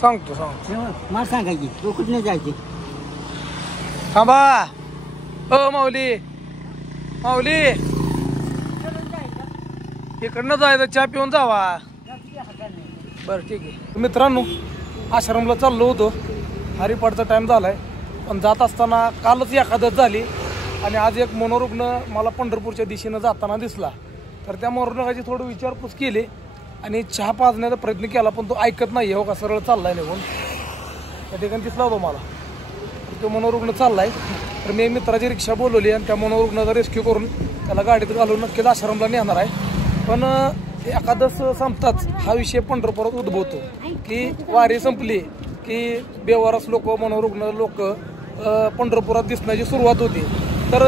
सांगतो मला सांगायची तू कुठे जायची थांबा हो माऊली माऊली इकडनं जायचं चहा पिऊन जावा बरं ठीक आहे मित्रांनो आश्रमला चाललो होतो हरिपाठचा टाइम झालाय पण जात असताना कालच एकादश झाली आणि आज एक मनोरुग्ण मला पंढरपूरच्या दिशेनं जाताना दिसला तर त्या मनोरुग्णाची थोडी विचारपूस केली आणि चहा पाजण्याचा प्रयत्न केला पण तो ऐकत नाही हो का सरळ चाललाय निघून त्या ठिकाणी दिसला होता मला तो मनोरुग्ण चाललाय तर मी मित्राची रिक्षा बोलवली आणि त्या मनोरुग्णाचा रेस्क्यू करून त्याला गाडीत घालून नक्कीच आश्रमला नेणार आहे पण एकादश संपताच हा विषय पंढरपुरात उद्भवतो की वारी संपली की बेवारस लोक मनोरुग्ण लोक पंढरपुरात दिसण्याची सुरुवात होती तर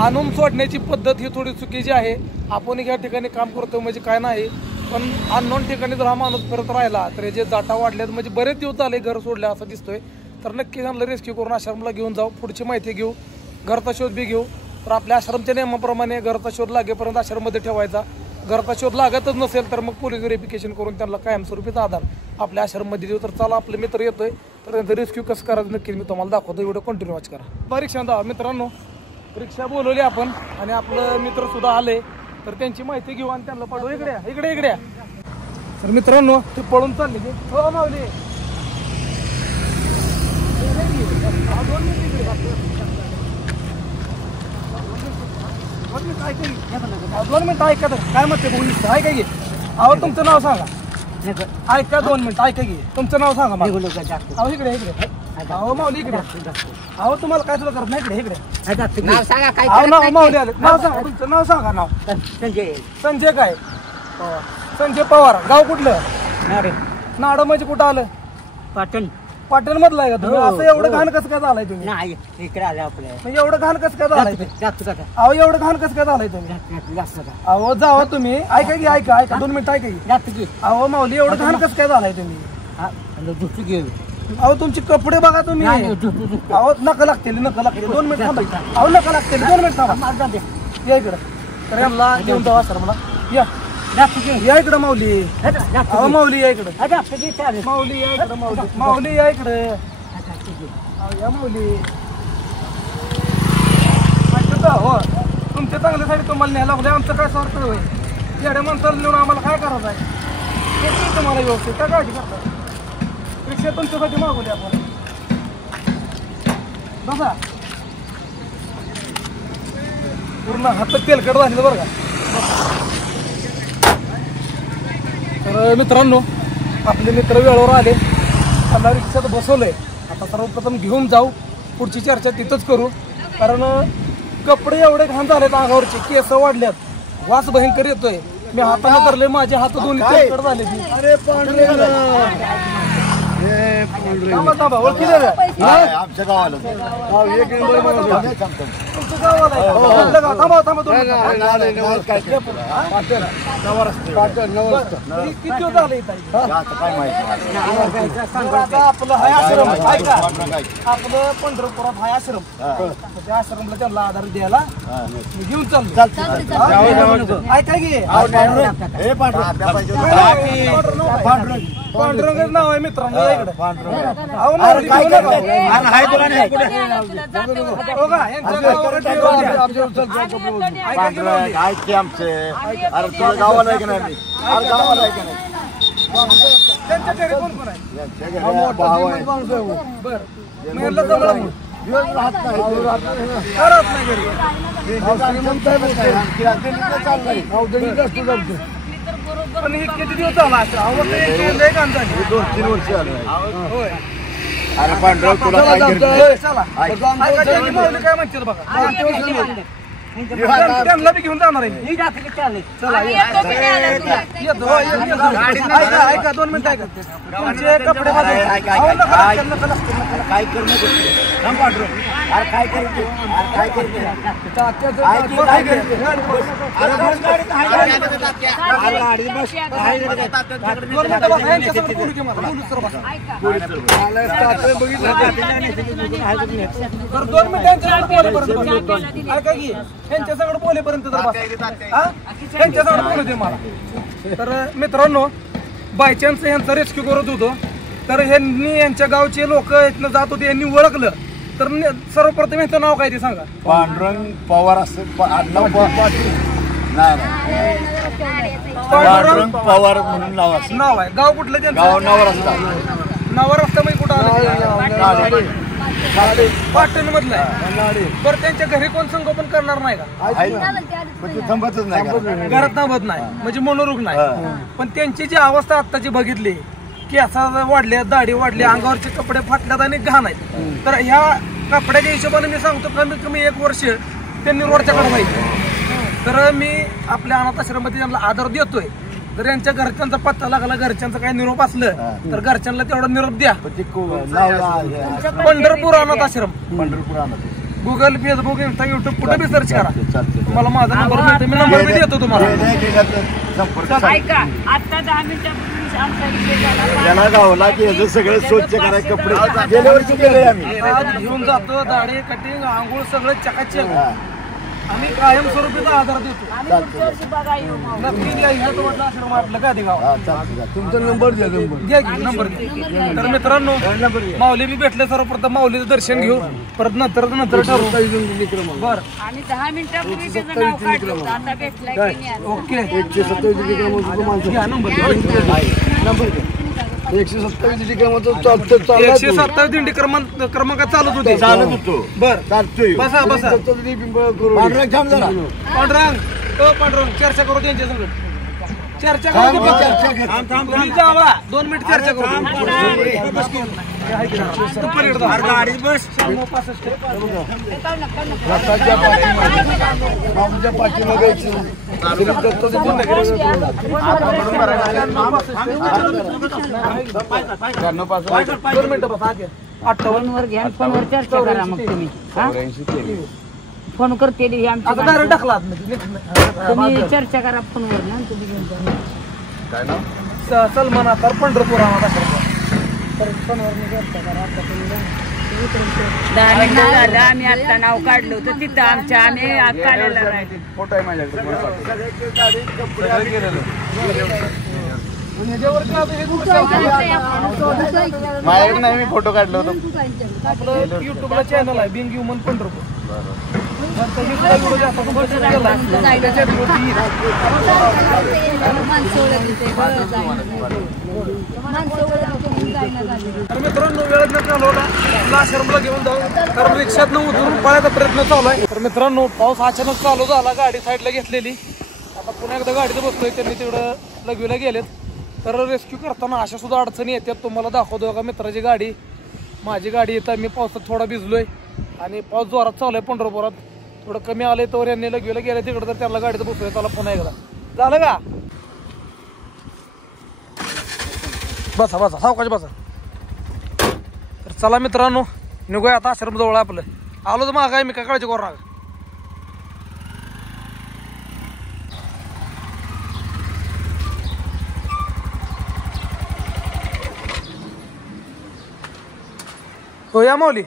आणून सोडण्याची पद्धत ही थोडी चुकीची आहे आपण या ठिकाणी काम करतो म्हणजे काय नाही पण अननोन ठिकाणी जर हा माणूस करत राहिला तर जे जाटा वाढल्यात म्हणजे बरेच दिवस आले घर सोडले असं दिसतोय तर नक्की त्यांना रेस्क्यू करून आश्रमला घेऊन जाऊ पुढची माहिती घेऊ घरचा शोध बी घेऊ तर आपल्या आश्रमच्या नियमाप्रमाणे घरचा शोध लागेपर्यंत आश्रममध्ये ठेवायचा घरचा शोध लागतच नसेल तर मग पोलीस व्हेरिफिकेशन करून त्यांना कायमस्वरूपीचा आधार आपल्या आश्रममध्ये देऊ तर चला आपले मित्र येतोय तर त्यांचं रेस्क्यू कसं करायचं नक्की मी तुम्हाला दाखवतो एवढं कंटिन्यू वॉच करा रिक्षा जा मित्रांनो रिक्षा बोलवली आपण आणि आपलं मित्र सुद्धा आले तर त्यांची माहिती घेऊ आणि त्यांना पाठवू इकडे इकडे तर मित्रांनो ते पळून चालले ते हो माऊली 2 मिनिटं ऐका तर काय म्हणते बोलली ऐका की अहो तुमचं नाव सांगा ऐका 2 मिनिटं ऐका की तुमचं नाव सांगा अहो इकडे अहो माऊली इकडे अहो तुम्हाला काय तुला करत नाही इकडे नाव माऊली आले नाव सांगा तुमचं नाव सांगा नाव संजय काय संजय पवार गाव कुठलं नाड म्हणजे कुठं आलं पाटण मधलं आहे का तुम्ही असं एवढं घाण कसं काय झालंय तुम्ही इकडे आले आपल्या एवढं घाण कसं काय झालंय अहो एवढं घाण कसं काय झालंय तुम्ही अहो जावा तुम्ही ऐका की ऐका 2 मिनिटं ऐका की अहो माऊली एवढं घाण कसं काय झालंय तुम्ही अहो तुमचे कपडे बघा तुम्ही अहो नका लागतील 2 मिनिट थांबा अहो नका लागतील 2 मिनिट थांबा या इकडं तर यांना घेऊन जावा सर मला या इकडं माऊली अहो माऊली या इकडं माऊली या इकडं माऊली या इकडं या माऊली हो तुमच्या चांगल्यासाठी तुम्हाला न्यायला लागले आमचं काय स्वार्थ होय येड्या माणसाला नेऊन आम्हाला काय करायचं आहे तुम्हाला व्यवस्थित काय काळजी करता रिक्षा तुमच्यासाठी मागवली आपण बघा पूर्ण हातात तेलकट झालेलं बरं का तर मित्रांनो आपले मित्र वेळेवर आले त्यांना रिक्षात बसवलंय आता सर्वप्रथम घेऊन जाऊ पुढची चर्चा तिथंच करू कारण कपडे एवढे घाण झालेत अंगावरचे केस वाढल्यात वास भयंकर येतोय मी हाताने धरले माझे हात दोन्ही तेलकट झाले ओळखी आमच्या गावाला किती दिवस झाले आपलं हाय आश्रम ऐका आपलं पंढरपुरात हाय आश्रम त्या आश्रमला त्यांना आधार द्यायला घेऊन चाललो ऐका की पांडुरंग नाव आहे मित्रांनो आमचे अरे तुला गावाला आहे की नाही गावाला आहे की नाही त्यांच्या घरी कोण कोण आहे पण किती दिवस झाला 2-3 वर्ष आले होय अरे पांढरं तुला चला काय जाऊ, करायचं? चला. ऐक. ऐका, त्यांची माऊली काय म्हणते बघा. त्यांना बी घेऊन जाणार आहे मी. ही जाते की चालेल चला आम्ही या. येतो की नाही आला तुला? येतो, हो, येतो. ऐका 2 मिनिटं ऐका. तुमचे कपडे बदला. ऐक, अहो, ऐक, नका, ऐक. नका, नका, नका. काय करू नको. थांब पांढरं. अरे काय करायचं? अरे काय करायचं? ऐक की, काय करायचं? अरे बस गाडीत आहे का? अरे गाडीत बस. आहे का नाही? 2 मिनिटं बसा. यांच्यासमोर बोलू की मला. बोलू तर बसा. ऐका. बरं, 2 मिनिटं यांच्यासमोर बोलेपर्यंत बसा. ऐका की, यांच्यासमोर बोलेपर्यंत तर बसा. हा? यांच्यासमोर बोलू दे मला. तर मित्रांनो, बायचान्स यांचा रेस्क्यू करत होतो, तर ह्यांनी यांच्या गावचे लोक इथनं जात होते, यांनी ओळखलं. तर सर्वप्रथम यांचं नाव काय ते सांगा. पांडुरंग पवार असं आडनाव पाटील नाही पांडुरंग पवार म्हणून नाव असं नाव आहे. गाव कुठलं गाव त्यांचं? नावर असतात नावा रस्ता म्हणजे कुठं आलं? पाटण मधलं आहे. बरं, त्यांच्या घरी कोण संगोपन करणार नाही का? पण ते थांबतच नाही का? घरात थांबत नाही म्हणजे मनोरुग्ण नाही. पण त्यांची जी अवस्था आत्ताची बघितली, की असा वाढल्या, दाढी वाढली, अंगावरचे कपडे फाटल्यात आणि घाण आहेत. तर ह्या कपड्याच्या हिशोबाने मी सांगतो, कमीत कमी 1 वर्ष त्यांनी रोडच्या कडे पाहिजे. तर मी आपल्या अनाथ आश्रमामध्ये त्यांना आदर देतोय. जर यांच्या घरच्यांचा पत्ता लागला, घरच्यांचा काही निरोप असलं तर घरच्यांना तेवढा निरोप द्या. पंढरपूर अनाथ आश्रम, पंढरपूर आणत गुगल, फेसबुक, इंस्टा, युट्यूब कुठे बी सर्च करा. तुम्हाला माझा नंबर मिळतो, मी नंबर बी देतो तुम्हाला. ऐका, आता 10 मिनिटापूर्वी आमचा विषय झाला. याला गावला की याचं सगळं स्वच्छ करायचे कपडे गेल्या वर्षी केले आम्ही. आज घेऊन जातो, दाढी, कटिंग, आंघोळ सगळं चकाचक. आम्ही कायमस्वरूपीचा आधार देतो. आम्ही पुढच्या वर्षी बघा येऊ मावशी. नक्की या, ह्या तुम्हाला आश्रम आपलं का ते गाव. तुमचा नंबर द्या घ्या की, नंबर घ्या. तर मित्रांनो, माऊली बी भेटले. सर्वप्रथम माऊलीचं दर्शन घेऊ, परत नंतर ठरवू. बर, आम्ही 10 मिनिटापूर्वी त्याचं नाव काढलं होतं. आता भेटलाय की नाही आता? ओके. 127 घ्या नंबर. 127 दिंडी 127 दिंडी क्रमांक चालत होते. चालत होतो. बर, चालतोय बसा बसा. पांढरं थांब जरा. पांडुरंग, पांडुरंग, चर्चा करू त्यांच्या संगत. चर्चा थांब, करू. चर्चा कर. तुम्ही जावा, 2 मिनिट चर्चा करू. गाडी बस. आमच्या पाठीमागे फोनवर घ्या फोनवर चर्चा करा मग तुम्ही हा? फोन करते ही आमची आता डायरेक्ट टाकला तुम्ही चर्चा करा फोनवर ना तुम्ही घेऊन जा. सलमान आता पंढरपूर दहा मिनिटं झालं. आम्ही आता नाव काढलं होतं तिथं आमच्या आम्ही काढायला राहिलो. फोटो आहे माझ्याकडे. माझ्याकडे नाही, मी फोटो काढलो होतो. आपलं युट्यूबला चॅनल आहे बिंग ह्युमन पंढरपूर. तर मित्रांनो, वेळ न घालवला, आपला आश्रमला घेऊन जाऊ, कारण रिक्षात न उतरून पळायचा प्रयत्न चालू आहे. तर मित्रांनो, पाऊस अचानक चालू झाला, गाडी साईडला घेतलेली. आता पुन्हा एकदा गाडीत बसतोय. त्यांनी तेवढं लगवीला गेलेत. तर रेस्क्यू करताना अशा सुद्धा अडचणी येतात. तुम्हाला दाखवतो का मित्राची गाडी, माझी गाडी येतात. मी पावसात थोडा भिजलोय आणि पाऊस जोरात चालू आहे पंढरपुरात. थोडं कमी आलंय तर यांनी लगवीला गेले तिकडं, तर त्याला गाडीत बसतोय. त्याला पुन्हा एकदा झालं का. बसा बसा, सावकाश बसा. तर चला मित्रांनो, निघूया आता आश्रम जवळ आपलं. आलो तर मग काय, मी काय काळजी करू नका. हो या माऊली.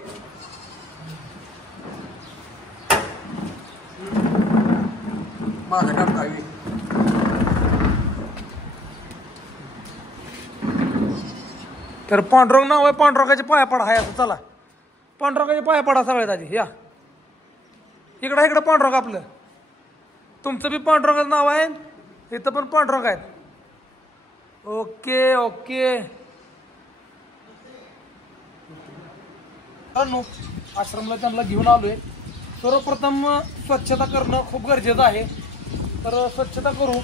तर पांडुरंग नाव आहे, पांडुरंगाचे पाया पडा आहे असं. चला, पांडुरंगाचे पाया पडा सगळ्यात आधी. या इकडं इकडं पांडुरंग आपलं. तुमचं बी पांडुरंगाचं नाव आहे, इथं पण पांडुरंग आहेत. Okay okay. आश्रमला त्यांना घेऊन आलोय. सर्वप्रथम स्वच्छता करणं खूप गरजेचं आहे. तर स्वच्छता करू.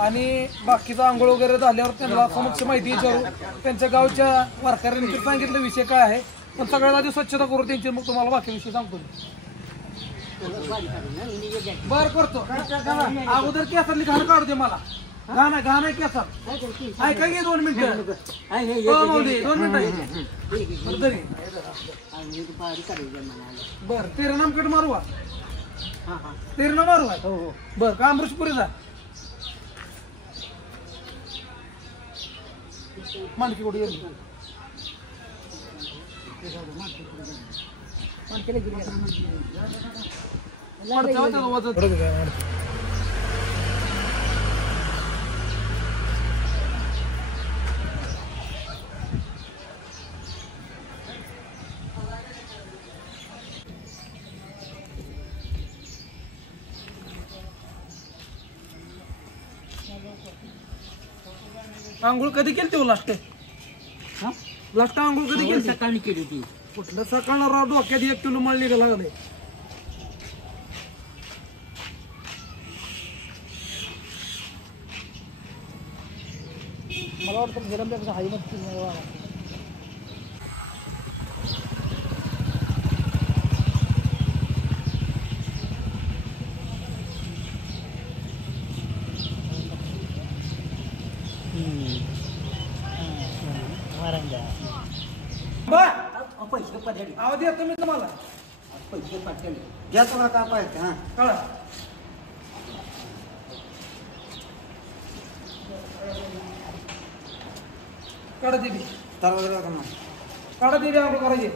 आणि बाकीचं आंघोळ वगैरे झाल्यावर त्यांना समक्ष माहिती विचारू. त्यांच्या गावच्या वारकऱ्यांनी सांगितलं विषय काय आहे, पण सगळ्यात आधी स्वच्छता करू त्यांची, मग तुम्हाला बाकी विषय सांगतो. बर करतो. अगोदर केसातली घाण काढू दे मला. घाण आहे केसात. ऐका की 2 मिनिटं. 2 मिनिटं तरी. बर तेरा नामकट मारू का? तेरणं मारू आहे. बर का अमृतपुरीचा मानकी कुठे गेली? आंघोळ कधी केली ती लास्ट? लास्ट आंघोळ कधी केली? सकाळी केली होती. कुठलं सकाळ राव, डोक्यात 1 किलो मळ निघाला लागले. मला वाटतं गरम त्याचा हाई मग आवाज येतो मी तुम्हाला. पैसे पाठवले घ्या तुला काय पाहिजे. हा कळा काढा दिली काढा दिली आंघोळ करायची.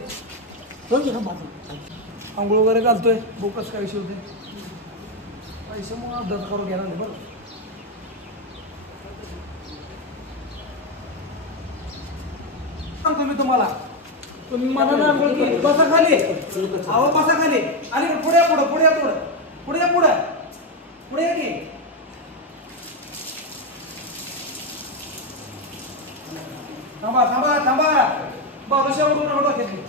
आंघोळ वगैरे घालतोय. बोकस काय विषय होते पैसे मग अपडेट करून घ्या ना. बरं सांगतो मी तुम्हाला. तुम्ही मनानं आंघोळ केली. बसा खाली. अहो बसा खाली. आणि पुढे पुढे पुढे पुढे पुढे पुढे पुढे की थांबा थांबा थांबा. बाबाशावरून नका घेतली.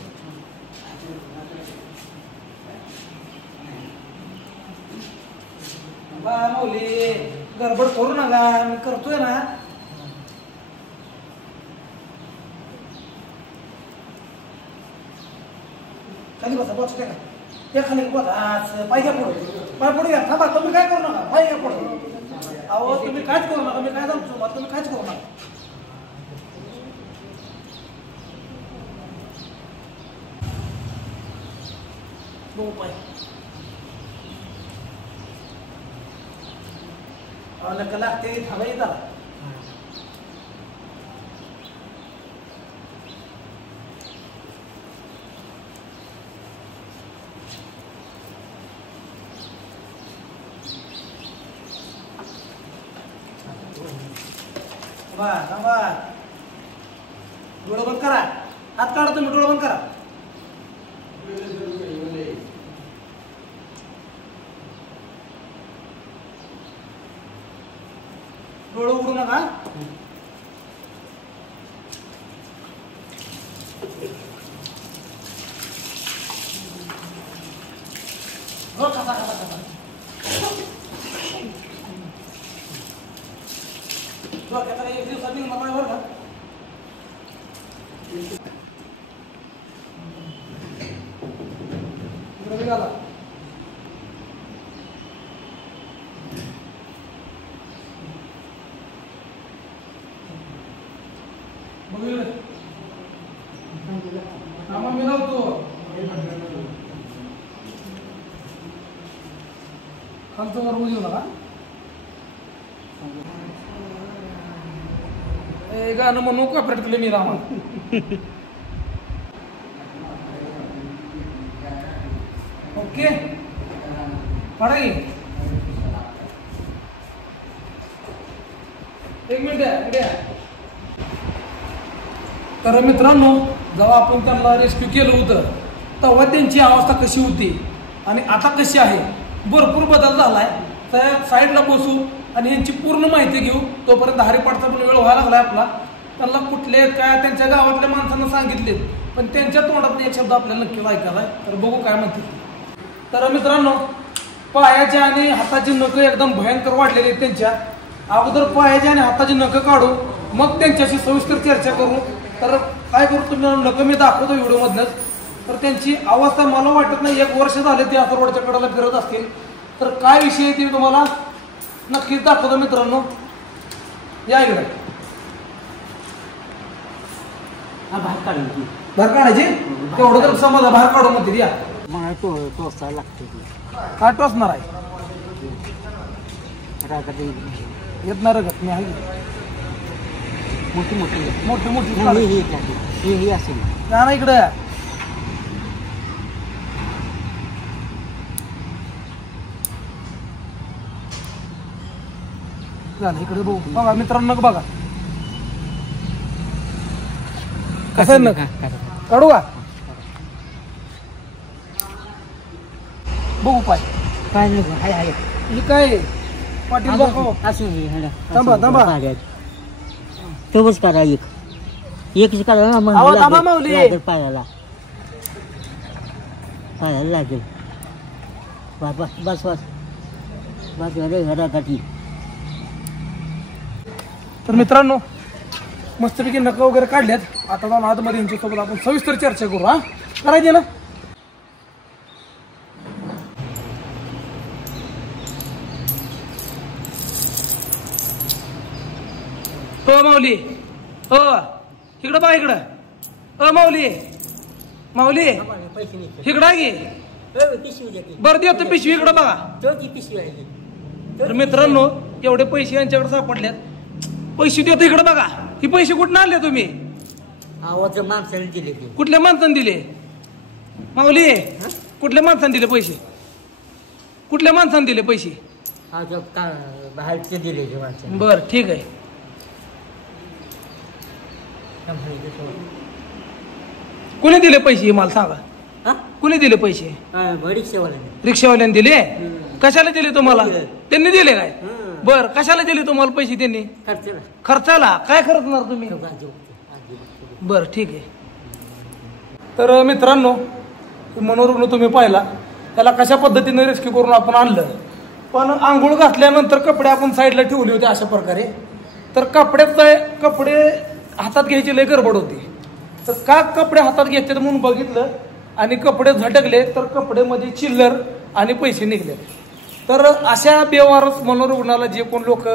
माऊली गडबड करू नका. मी करतोय ना. खाली बसा. बॉक्स का त्या खाली बसा. पाय घ्या पुढे. पाय पुढे घ्या. थांबा. तुम्ही काय करू नका. पाय घ्या पुढे. अहो तुम्ही काहीच करू नका. मी काय सांगतो तुम्ही काहीच करू नका. दो पाय नका लागते. थांबा येतात. थांबा. डोळं बंद करा. हात काढा तुम्ही. डोळं बंद करा. डोळं उघडू नका. कसा कसा कसा डोक्याचा एक दिवसात निघणार नाही बरं का. निघाला. मी लावतो. खालचं वर येऊ नका. गाणं म्हणू कॉपरेट केलं मी रामा. ओके पडा की 1 मिनिट. तर मित्रांनो जेव्हा आपण त्यांना रेस्क्यू केलं होतं तेव्हा त्यांची अवस्था कशी होती आणि आता कशी आहे भरपूर बदल झालाय. तर साईडला बसू आणि यांची पूर्ण माहिती घेऊ. तोपर्यंत हरिपाठचा पण वेळ व्हायला लागलाय आपला. त्यांना कुठले काय त्यांच्या गावातल्या माणसांना सांगितले पण त्यांच्या तोंडात एक शब्द आपल्याला नक्की ऐकायला. तर बघू काय म्हणते. तर मित्रांनो पायाचे आणि हाताची नख एकदम भयंकर वाढलेली आहेत त्यांच्या. अगोदर पायाची आणि हाताची नखं काढू, मग त्यांच्याशी सविस्तर चर्चा करू. तर काय करू, तुम्ही नखं मी दाखवतो व्हिडिओ मधनच. तर त्यांची अवस्था मला वाटत नाही 1 वर्ष झाले ते आता रोडच्या कडेला फिरत असतील. तर काय विषय आहे ते तुम्हाला नक्कीच दाखवतो मित्रांनो. या इकडे बाहेर काढायची तेवढं तर समजा बाहेर काढू म्हणते. या मला टोचायला लागते काय टोचणार आहे, येत नाही रगत. मी आहे मोठी मोठी मोठी मोठी हे असेल ना इकडे. झालं इकडे बघू. बघा मित्रांनो बघा कसं आहे नख. काढू का बघू पाय. काय नाही हाय हाय ही काय पाटील बघा. थांबा थांबा तेवढंच करा एक करा आवाज थांबा माऊली. पायाला लागेल. बस बस बस बस घरासाठी. तर मित्रांनो मस्तपैकी नखं वगैरे काढल्यात. आता जाऊन आतमध्ये यांच्यासोबत आपण सविस्तर चर्चा करू. हा करायची ना. हो माऊली हो इकडं बघा इकडं. माऊली माऊली इकडं आहे की बरं देतो पिशवी इकडं बघा. तर मित्रांनो एवढे पैसे यांच्याकडे सापडल्यात. पैसे देतो इकडे बघा. ही पैसे कुठून आणले तुम्ही. माणसाने दिले. कुठल्या माणसाने दिले माऊली. कुठल्या माणसाने दिले पैसे. कुठल्या माणसाने दिले पैसे. बाहेरचे दिले. बर ठीक आहे. कुणी दिले पैसे मला सांगा. कुणी दिले पैसे. रिक्षावाल्याने दिले. कशाला दिले तुम्हाला. त्यांनी दिले काय. बर कशाला दिले तुम्हाला पैसे त्यांनी. खर्चाला. काय खर्चणार तुम्ही. बर ठीक आहे. तर मित्रांनो मनोरुग्ण तुम्ही पाहिला. त्याला कशा पद्धतीने रेस्क्यू करून आपण आणलं. पण आंघोळ घातल्यानंतर कपडे आपण साईडला ठेवले होते अशा प्रकारे. तर कपडे हातात घ्यायची लय गडबड होती. तर का कपडे हातात घेतले म्हणून बघितलं आणि कपडे झटकले तर कपड्यामध्ये चिल्लर आणि पैसे निघले. तर अशा बेवारस मनोरुग्णाला जे कोण लोक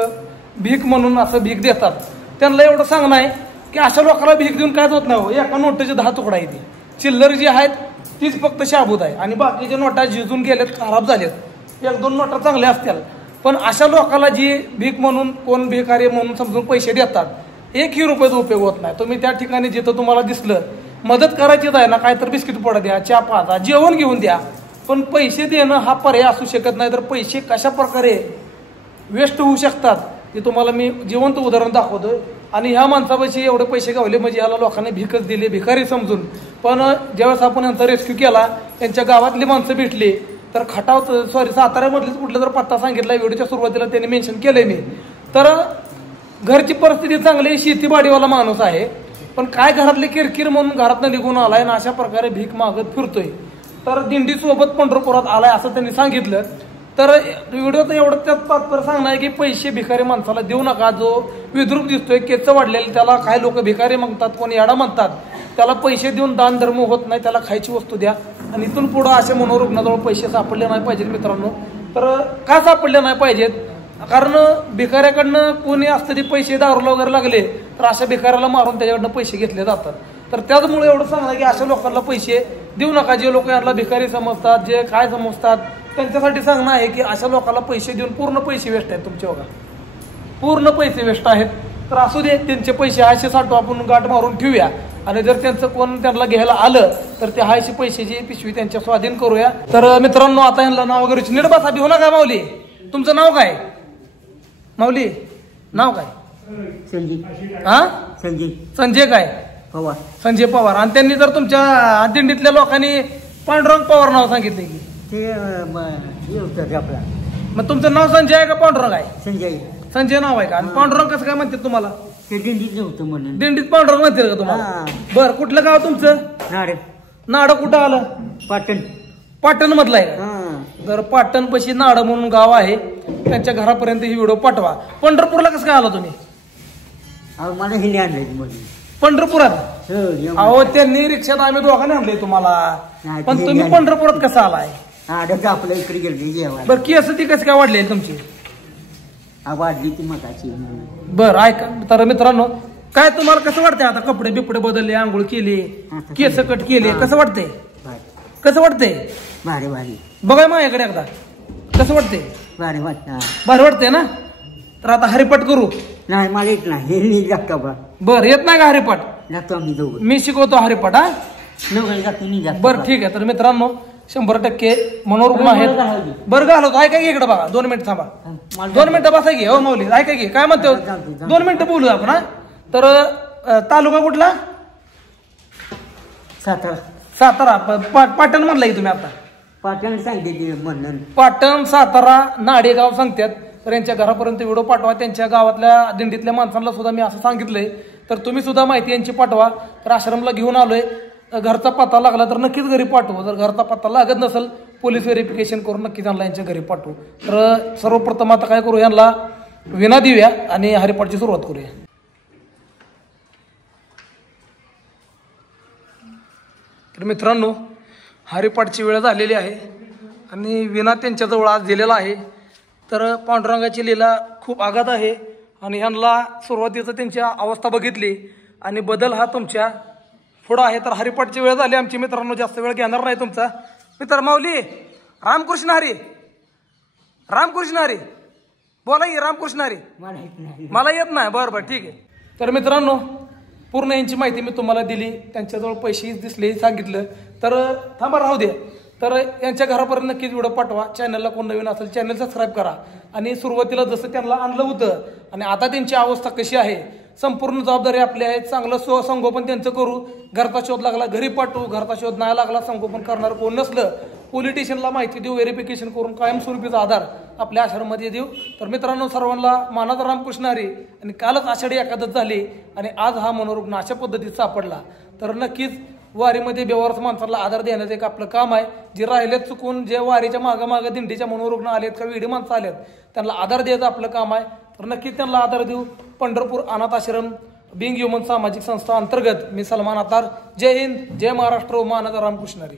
भीक म्हणून असं भीक देतात त्यांना एवढं सांगणं आहे की अशा लोकांना भीक देऊन कायच होत नाही. एका नोटाचे 10 तुकडा आहे ती. चिल्लर जी आहेत तीच फक्त शाबूत आहे आणि बाकीच्या नोटा झिजून गेल्यात, खराब झाल्यात. 1-2 नोटा चांगल्या असतील. पण अशा लोकांना जी भीक म्हणून कोण भिकारी म्हणून समजून पैसे देतात 1ही रुपयाचा उपयोग होत नाही. तुम्ही त्या ठिकाणी जिथं तुम्हाला दिसलं मदत करायचीच आहे ना, काय तर बिस्किट पुडा द्या, चहा पाजा, जेवण घेऊन द्या. पण पैसे देणं हा पर्याय असू शकत नाही. तर पैसे कशा प्रकारे वेस्ट होऊ शकतात ते तुम्हाला मी जिवंत उदाहरण दाखवतोय. आणि ह्या माणसापाशी एवढे पैसे गावले म्हणजे ह्याला लोकांनी भीकच दिली, भिकारी समजून. पण ज्यावेळेस आपण यांचा रेस्क्यू केला, त्यांच्या गावातली माणसं भेटली. तर खटाव साताऱ्यामधलीच कुठला जर पत्ता सांगितला व्हिडिओच्या सुरुवातीला त्यांनी मेन्शन केलंय मी. तर घरची परिस्थिती चांगली, शेतीवाडीवाला माणूस आहे. पण काय घरातले किरकिर म्हणून घरातनं निघून आलाय आणि अशा प्रकारे भीक मागत फिरतोय. तर दिंडी सोबत पंढरपुरात आलाय असं त्यांनी सांगितलं. तर व्हिडिओत एवढं त्यात तात्पर्य सांगणं आहे की पैसे भिकारी माणसाला देऊ नका. जो विद्रूप दिसतोय, केच वाढलेलं, त्याला काय लोक भिकारी म्हणतात, कोणी याडा म्हणतात, त्याला पैसे देऊन दान धर्म होत नाही. त्याला खायची वस्तू द्या. आणि इथून पुढं असे मनोरुग्णाजवळ पैसे सापडले नाही पाहिजेत मित्रांनो. तर का सापडले नाही पाहिजेत, कारण भिकाऱ्याकडनं कोणी असतं ते पैसे दारूला वगैरे लागले तर अशा भिकाऱ्याला मारून त्याच्याकडनं पैसे घेतले जातात. तर त्याचमुळे एवढं सांगणं की अशा लोकांना पैसे देऊ नका. जे लोक याला भिकारी समजतात, जे काय समजतात, त्यांच्यासाठी सांगणं आहे की अशा लोकांना पैसे देऊन पूर्ण पैसे वेस्ट आहेत तुमच्या बघा, पूर्ण पैसे वेस्ट आहेत. तर असू दे, त्यांचे पैसे असे साठू आपण गाठ मारून ठेवूया. आणि जर त्यांचं कोण त्यांना घ्यायला आलं तर ते हायशी पैशाची पिशवी त्यांच्या स्वाधीन करूया. तर मित्रांनो आता यांना नाव वगैरे नीट बसा. भिवू नका. माऊली तुमचं नाव काय. माऊली नाव काय. संजय. हा संजय काय पवार. संजय पवार. आणि त्यांनी जर तुमच्या दिंडीतल्या लोकांनी पांडुरंग पवार नाव सांगितले की ते आपला. मग तुमचं नाव संजय आहे का पांडुरंग आहे. संजय. संजय नाव आहे का. आणि पांडुरंग कसं काय म्हणतात तुम्हाला. ते दिंडीत नव्हतं म्हणून दिंडीत पांडुरंग म्हणतील का तुम्हाला. बरं कुठलं गाव तुमचं. नाड. नाड कुठं आलं. पाटण. पाटण मधलं आहे का. जर पाटणपाशी नाड म्हणून गाव आहे त्यांच्या घरापर्यंत ही व्हिडिओ पाठवा. पंढरपूरला कसं काय आला तुम्ही? अहो मला हिने आणलं पंढरपुरात? अहो त्यांनी रिक्षात आम्ही दोघांनी आणलंय तुम्हाला, पण तुम्ही पंढरपुरात कसं आलाय? आपल्या इकडे गेले जेव्हा. बरं केस ती कसं काय वाढली तुमची? वाढली ती मताची. बरं ऐका तर मित्रांनो, काय तुम्हाला कसं वाटतंय आता? कपडे बिपडे बदलले, आंघोळ केली, केस कट केले, कसं वाटतंय? कसं वाटतंय? भारी भारी. बघाय माझ्याकडे एकदा कसं वाटतंय? भारी वाटतं. भारी वाटतंय ना? तर आता हरिपाठ करू. नाही मला येत नाही, हे जातो बा. बर येत नाही का हरिपाठ? जातो आम्ही दोघं. मी शिकवतो हरिपाठ. हा जातो. बरं ठीक आहे. तर मित्रांनो 100% मनोरुग्ण आहेत. बरं घालवतो. ऐका की इकडे बघा, 2 मिनिट थांबा. 2 मिनिटं बसा की. हो माऊली ऐका की काय म्हणतो, 2 मिनिटं बोलू आपण. हा तर तालुका कुठला? सातारा. पाटण म्हणला की तुम्ही आता? पाटण सांगते म्हणून. पाटण, सातारा, नाडेगाव सांगतात. तर यांच्या घरापर्यंत व्हिडिओ पाठवा. त्यांच्या गावातल्या दिंडीतल्या माणसांना सुद्धा मी असं सांगितलंय, तर तुम्ही सुद्धा माहिती यांची पाठवा. तर आश्रमला घेऊन आलोय, घरचा पत्ता लागला तर नक्कीच घरी पाठवू. जर घरचा पत्ता लागत नसेल पोलीस व्हेरिफिकेशन करून नक्कीच यांना यांच्या घरी पाठवू. तर सर्वप्रथम आता काय करू, यांना विना देऊया आणि हरिपाठची सुरुवात करूया. तर मित्रांनो हरिपाठची वेळ झालेली आहे आणि विना त्यांच्याजवळ आज दिलेला आहे. तर पांडुरंगाची लीला खूप आघात आहे आणि ह्यांना सुरुवातीचं त्यांची अवस्था बघितली आणि बदल हा तुमच्या पुढं आहे. तर हरिपाठची वेळ झाली आमची. मित्रांनो जास्त वेळ घेणार नाही तुमचा. मित्र माऊली रामकृष्ण हरी, रामकृष्ण हरी बोला की. रामकृष्ण हरी. मला येत नाही. बरं बरं ठीक आहे. तर मित्रांनो पूर्ण यांची माहिती मी तुम्हाला दिली. त्यांच्याजवळ पैसे दिसले सांगितलं. तर थांबा राहू द्या. तर यांच्या घरापर्यंत नक्कीच व्हिडिओ पाठवा. चॅनलला कोण नवीन असेल चॅनल सबस्क्राईब करा. आणि सुरुवातीला जसं त्यांना आणलं होतं आणि आता त्यांची अवस्था कशी आहे संपूर्ण जबाबदारी आपली आहे. चांगलं संगोपन त्यांचं करू. घरचा शोध लागला घरी पाठवू, घरचा शोध नाही लागला संगोपन करणार कोण नसलं पोलीस स्टेशनला माहिती देऊ, व्हेरिफिकेशन करून कायमस्वरूपीचा आधार आपल्या आश्रममध्ये देऊ. तर मित्रांनो सर्वांना मानाचा रामकृष्ण हरी. आणि कालच आषाढी एकादश झाली आणि आज हा मनोरुग्ण अशा पद्धतीत सापडला. तर नक्कीच वारीमध्ये बेवारस माणसाला आधार देण्याचं एक आपलं काम आहे. जे राहिलेत चुकून, जे वारीच्या मागं दिंडीच्या मनोरुग्ण आलेत का वेडी माणसं आलेत त्यांना आधार द्यायचं आपलं काम आहे. तर नक्कीच त्यांना आधार देऊ. पंढरपूर अनाथ आश्रम बिंग ह्युमन सामाजिक संस्था अंतर्गत मी सलमान अतार. जय हिंद, जय महाराष्ट्र, मानाचा रामकृष्ण हरी.